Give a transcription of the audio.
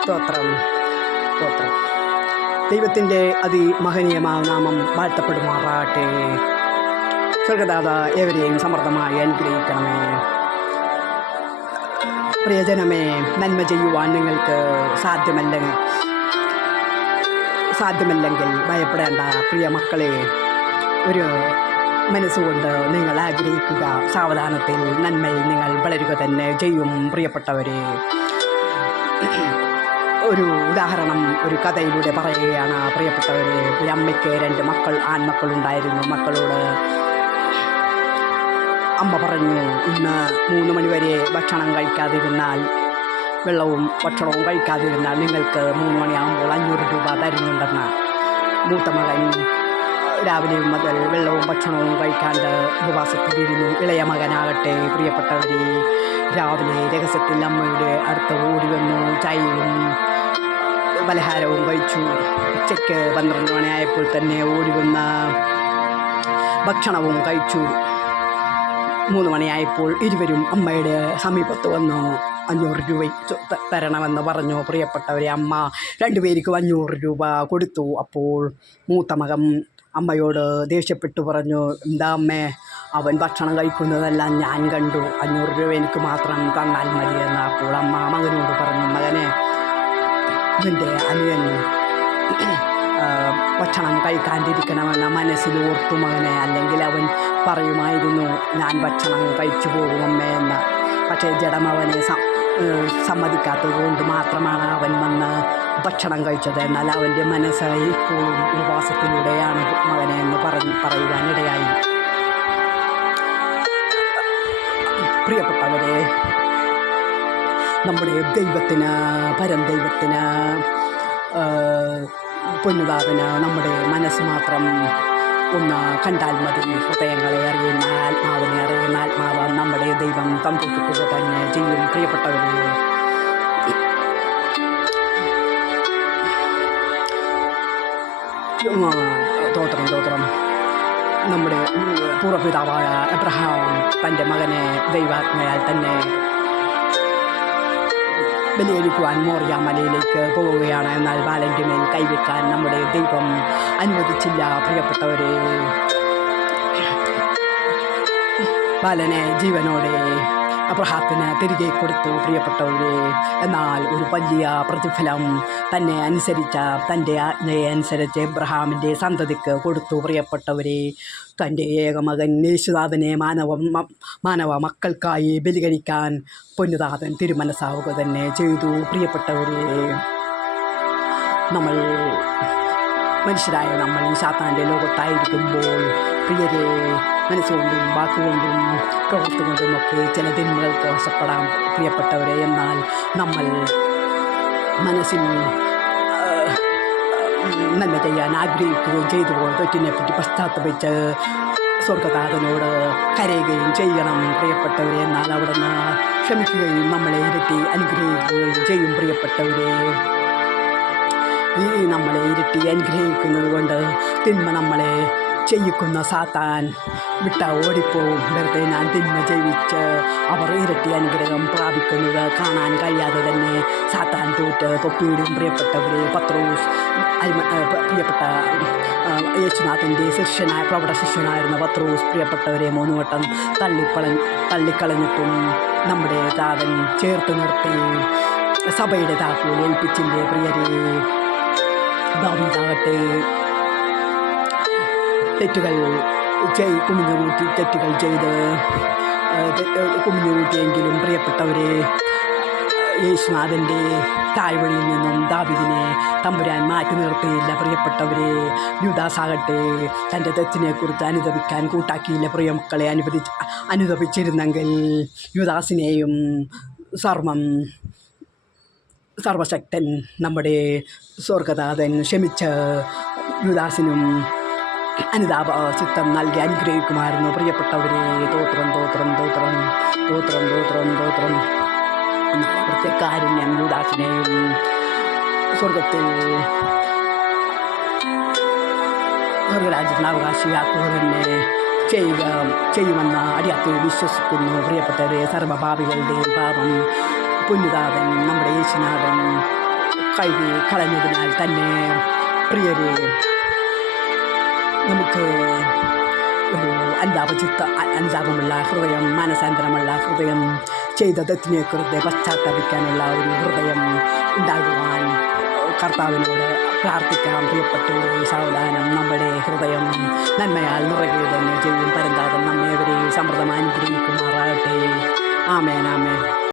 സ്തോത്രം സ്തോത്രം. ദൈവത്തിൻ്റെ അതിമഹനീയമായ നാമം വാഴ്ത്തപ്പെടുമാറാട്ടെ. സ്വർഗദാത ഏവരെയും സമൃദ്ധമായി അനുഗ്രഹിക്കണമേ. പ്രിയജനമേ, നന്മ ചെയ്യുവാൻ നിങ്ങൾക്ക് സാധ്യമല്ലെങ്കിൽ ഭയപ്പെടേണ്ട. പ്രിയ മക്കളെ, ഒരു മനസ്സുകൊണ്ട് നിങ്ങൾ ആഗ്രഹിക്കുക. സാവധാനത്തിൽ നന്മയിൽ നിങ്ങൾ വളരുക തന്നെ ചെയ്യും. പ്രിയപ്പെട്ടവരെ, ഒരു ഉദാഹരണം ഒരു കഥയിലൂടെ പറയുകയാണ്. പ്രിയപ്പെട്ടവരെ, ഒരു അമ്മയ്ക്ക് 2 ആൺമക്കളുണ്ടായിരുന്നു. മക്കളോട് അമ്മ പറഞ്ഞു, ഇന്ന് 3 മണി വരെ ഭക്ഷണം കഴിക്കാതിരുന്നാൽ, വെള്ളവും ഭക്ഷണവും കഴിക്കാതിരുന്നാൽ നിങ്ങൾക്ക് 3 മണിയാകുമ്പോൾ 500 രൂപ തരുന്നുണ്ടെന്ന്. മൂത്ത മകൻ രാവിലെ മുതൽ വെള്ളവും ഭക്ഷണവും കഴിക്കാണ്ട് ഉപവാസത്തിലിരുന്നു. ഇളയ മകനാകട്ടെ, പ്രിയപ്പെട്ടവരെ, രാവിലെ രഹസ്യത്തിൽ അമ്മയുടെ അടുത്ത് ഓടി വന്നു. ചായയും പലഹാരവും കഴിച്ചു. ഉച്ചയ്ക്ക് 12 മണിയായപ്പോൾ തന്നെ ഓടി വന്ന ഭക്ഷണവും കഴിച്ചു. 3 മണിയായപ്പോൾ ഇരുവരും അമ്മയുടെ സമീപത്ത് വന്നു 500 രൂപ തരണമെന്ന് പറഞ്ഞു. പ്രിയപ്പെട്ടവരെ, അമ്മ 2 പേർക്ക് 500 രൂപ കൊടുത്തു. അപ്പോൾ മൂത്ത മകൻ അമ്മയോട് ദേഷ്യപ്പെട്ടു പറഞ്ഞു, എന്താ അമ്മേ, അവൻ ഭക്ഷണം കഴിക്കുന്നതെല്ലാം ഞാൻ കണ്ടു, 500 രൂപ എനിക്ക് മാത്രം തന്നാൽ മതിയെന്ന്. അപ്പോൾ അമ്മ മകനോട് പറഞ്ഞു, മകനെ, നിൻ്റെ അനിയൻ ഭക്ഷണം കഴിക്കാണ്ടിരിക്കണമെന്ന മനസ്സിലോർത്തു മകനെ, അല്ലെങ്കിൽ അവൻ പറയുമായിരുന്നു ഞാൻ ഭക്ഷണം കഴിച്ചു പോകുമമ്മേ എന്ന്. പക്ഷേ ജഡം അവനെ സമ്മതിക്കാത്തത് കൊണ്ട് മാത്രമാണ് അവൻ വന്ന് ഭക്ഷണം കഴിച്ചത്. എന്നാൽ അവൻ്റെ മനസ്സ് ഇപ്പോഴും ഉപവാസത്തിലൂടെയാണ് മകനെ എന്ന് പറയുവാനിടയായി. പ്രിയപ്പെട്ടവരെ, നമ്മുടെ ദൈവത്തിന്, പരംദൈവത്തിന്, പൊന്നുതാവിന് നമ്മുടെ മനസ്സ് മാത്രം ഒന്ന് കണ്ടാൽ മതി. ഹൃദയങ്ങളെ അറിയുന്ന ആത്മാവിനെ അറിയുന്ന ആത്മാവ് നമ്മുടെ ദൈവം തമ്പുരാക്കുക തന്നെ ചെയ്യും. പ്രിയപ്പെട്ടവരെ, സ്തോത്രം. നമ്മുടെ പൂർവ്വപിതാവായ അബ്രഹാം തൻ്റെ മകനെ ദൈവാത്മയാൽ തന്നെ ബലിയടിക്കുവാൻ മോറിയ മലയിലേക്ക് പോവുകയാണ്. എന്നാൽ ബാലൻ്റെ മേൽ കൈവയ്ക്കാൻ നമ്മുടെ ദൈവം അനുവദിച്ചില്ല. പ്രിയപ്പെട്ടവരെ, ബാലനെ ജീവനോടെ അബ്രഹാത്തിന് തിരികെ കൊടുത്തു. പ്രിയപ്പെട്ടവരെ, എന്നാൽ ഒരു വലിയ പ്രതിഫലം തൻ്റെ ആജ്ഞയെ അനുസരിച്ച് എബ്രഹാമിൻ്റെ സന്തതിക്ക് കൊടുത്തു. പ്രിയപ്പെട്ടവരെ, തൻ്റെ ഏകമകൻ യേശുനാഥനെ മാനവ മക്കൾക്കായി ബലികഴിക്കാൻ പൊന്നുനാഥൻ തിരുമനസ്സാവുക തന്നെ ചെയ്തു. പ്രിയപ്പെട്ടവരെ, മനുഷ്യരായ നമ്മൾ സാത്താൻ്റെ ലോകത്തായിരിക്കുമ്പോൾ, പ്രിയരെ, മനസ്സുകൊണ്ടും വാക്കുകൊണ്ടും പ്രവൃത്തികൊണ്ടുമൊക്കെ ചില തിന്മകൾക്ക് വശപ്പെടാം. പ്രിയപ്പെട്ടവരെ, എന്നാൽ നമ്മൾ മനസ്സിൽ നന്മ ചെയ്യാൻ ആഗ്രഹിക്കുകയും ചെയ്തു പോയി തെറ്റിനെപ്പറ്റി പശ്ചാത്തപിച്ച് സ്വർഗനാഥനോട് കരയുകയും ചെയ്യണം. പ്രിയപ്പെട്ടവരെ, എന്നാൽ അവിടുന്ന് ക്ഷമിക്കുകയും നമ്മളെ ഇരട്ടി അനുഗ്രഹിക്കുകയും ചെയ്യും. പ്രിയപ്പെട്ടവരെ, ഈ നമ്മളെ ഇരട്ടി അനുഗ്രഹിക്കുന്നത് കൊണ്ട് തിന്മ നമ്മളെ ചെയ്യിക്കുന്ന സാത്താൻ ഓടിപ്പോവും. വെറുതെ ഞാൻ തിന്മ ചെയ്യിച്ച് അവർ ഇരട്ടി അനുഗ്രഹം പ്രാപിക്കുന്നത് കാണാൻ കഴിയാതെ തന്നെ സാത്താൻ തൊപ്പിയിടും. പ്രിയപ്പെട്ടവരെ, പത്രോസ്, പ്രിയപ്പെട്ട യേശുനാഥൻ്റെ പ്രബല ശിഷ്യനായിരുന്ന പത്രോസ്, പ്രിയപ്പെട്ടവരെ, 3 വട്ടം തള്ളിക്കളഞ്ഞിട്ടും നമ്മുടെ താതൻ ചേർത്ത് നിർത്തി സഭയുടെ താക്കോൽ ഏൽപ്പിച്ചില്ലേ. പ്രിയരെ, ദാവീദാകട്ടെ തെറ്റുകൾ ചെയ്ത് കുമിഞ്ഞുകൂട്ടിയെങ്കിലും, പ്രിയപ്പെട്ടവരെ, യേശുനാഥൻ്റെ താഴ്വഴിയിൽ നിന്നും ദാവീദിനെ തമ്പുരാൻ മാറ്റി നിർത്തിയില്ല. പ്രിയപ്പെട്ടവരെ, യൂദാസാകട്ടെ തൻ്റെ തെറ്റിനെക്കുറിച്ച് അനുദപിക്കാൻ കൂട്ടാക്കിയില്ല. പ്രിയമക്കളെ, അനുദപിച്ചിരുന്നെങ്കിൽ യൂദാസിനെയും സർവശക്തൻ നമ്മുടെ സ്വർഗനാഥൻ ക്ഷമിച്ച് യൂദാസിനും അനുതാപ ചിത്തം നൽകി അനുഗ്രഹിക്കുമായിരുന്നു. പ്രിയപ്പെട്ടവരെ, തോത്രം പ്രത്യേകാരുണ്യം യൂദാസിനെയും സ്വർഗത്തിൽ സ്വർഗരാജ്യത്തിന് അവകാശിയാക്കുക തന്നെ ചെയ്യുമെന്ന് അടിയത്തിൽ വിശ്വസിക്കുന്നു. പ്രിയപ്പെട്ടവരെ, സർവ്വപാപികളുടെയും പാപം പൊന്നുനാഥൻ നമ്മുടെ യേശുനാഥൻ കഴുകി കളഞ്ഞതിനാൽ തന്നെ പ്രിയരെ നമുക്ക് ഒരു അനുതാപമുള്ള ഹൃദയം, മാനസാന്തരമുള്ള ഹൃദയം, ചെയ്ത തെറ്റിനെക്കുറിച്ച് പശ്ചാത്തപിക്കാനുള്ള ഒരു ഹൃദയം ഉണ്ടാകുവാൻ കർത്താവിനോട് പ്രാർത്ഥിക്കാം. പ്രിയപ്പെട്ടവരെ, സാവധാനം നമ്മുടെ ഹൃദയം നന്മയാൽ നിറയുക തന്നെ ചെയ്യും. പരന്താതൻ നമ്മെ അവരെ സമൃദ്ധമായി അനുഗ്രഹിക്കുമാറാകട്ടെ. ആമേൻ, ആമേൻ.